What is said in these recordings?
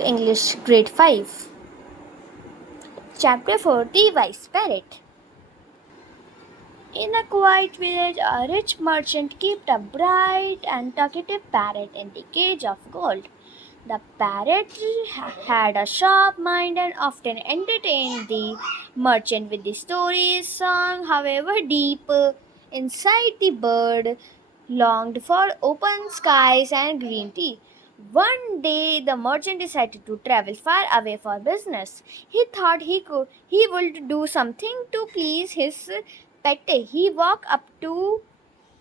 English Grade 5. Chapter 4, The Wise Parrot. In a quiet village, a rich merchant kept a bright and talkative parrot in the cage of gold. The parrot had a sharp mind and often entertained the merchant with the stories, song, however deep inside the bird longed for open skies and green tea. One day the merchant decided to travel far away for business. He thought he would do something to please his pet. He walked up to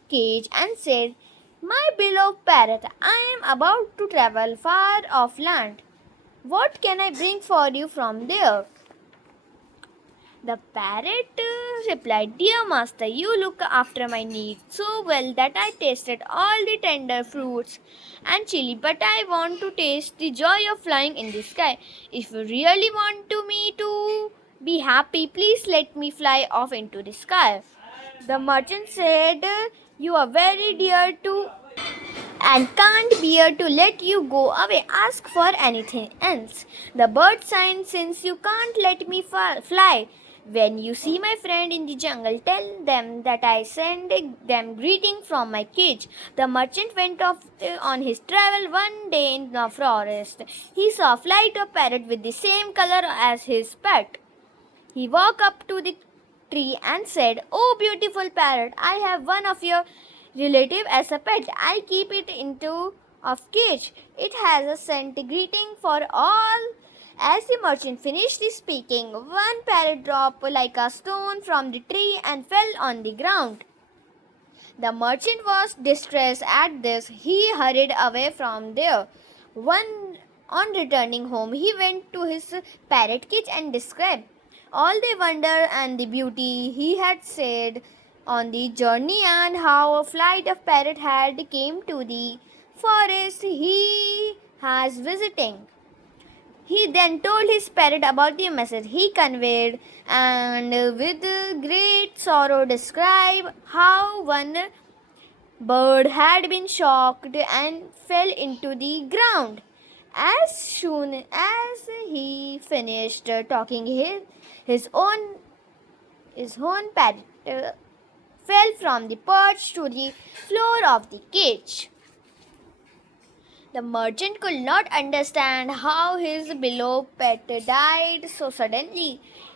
cage and said, "My beloved parrot, I am about to travel far off land. What can I bring for you from there?" The parrot replied, "Dear master, you look after my needs so well that I tasted all the tender fruits and chili, but I want to taste the joy of flying in the sky. If you really want me to be happy, please let me fly off into the sky." The merchant said, "You are very dear to and can't bear to let you go away. Ask for anything else." The bird sighed, "Since you can't let me fly, when you see my friend in the jungle, tell them that I send them greeting from my cage." The merchant went off on his travel. One day in the forest, he saw a flight of parrot with the same color as his pet. He walked up to the tree and said, "Oh, beautiful parrot, I have one of your relative as a pet. I keep it into of cage. It has a sent greeting for all." As the merchant finished speaking, one parrot dropped like a stone from the tree and fell on the ground. The merchant was distressed at this. He hurried away from there. On returning home, he went to his parrot cage and described all the wonder and the beauty he had said on the journey, and how a flight of parrot had came to the forest he has visiting. He then told his parrot about the message he conveyed, and with great sorrow described how one bird had been shocked and fell into the ground. As soon as he finished talking, his his own parrot fell from the perch to the floor of the cage. The merchant could not understand how his beloved pet died so suddenly.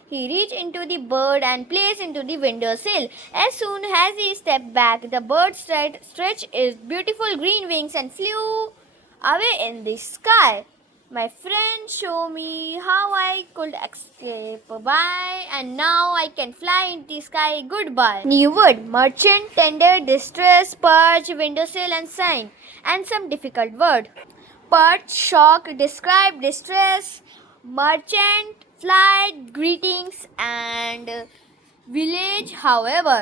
He reached into the bird and placed into the window sill. As soon as he stepped back, the bird stretched its beautiful green wings and flew away in the sky. My friend showed me how I could escape. Bye, and now I can fly in the sky. Goodbye. New word: merchant, tender, distress, perch, windowsill, and sign. And some difficult word: perch, shock, describe, distress, merchant, flight, greetings, and village, however.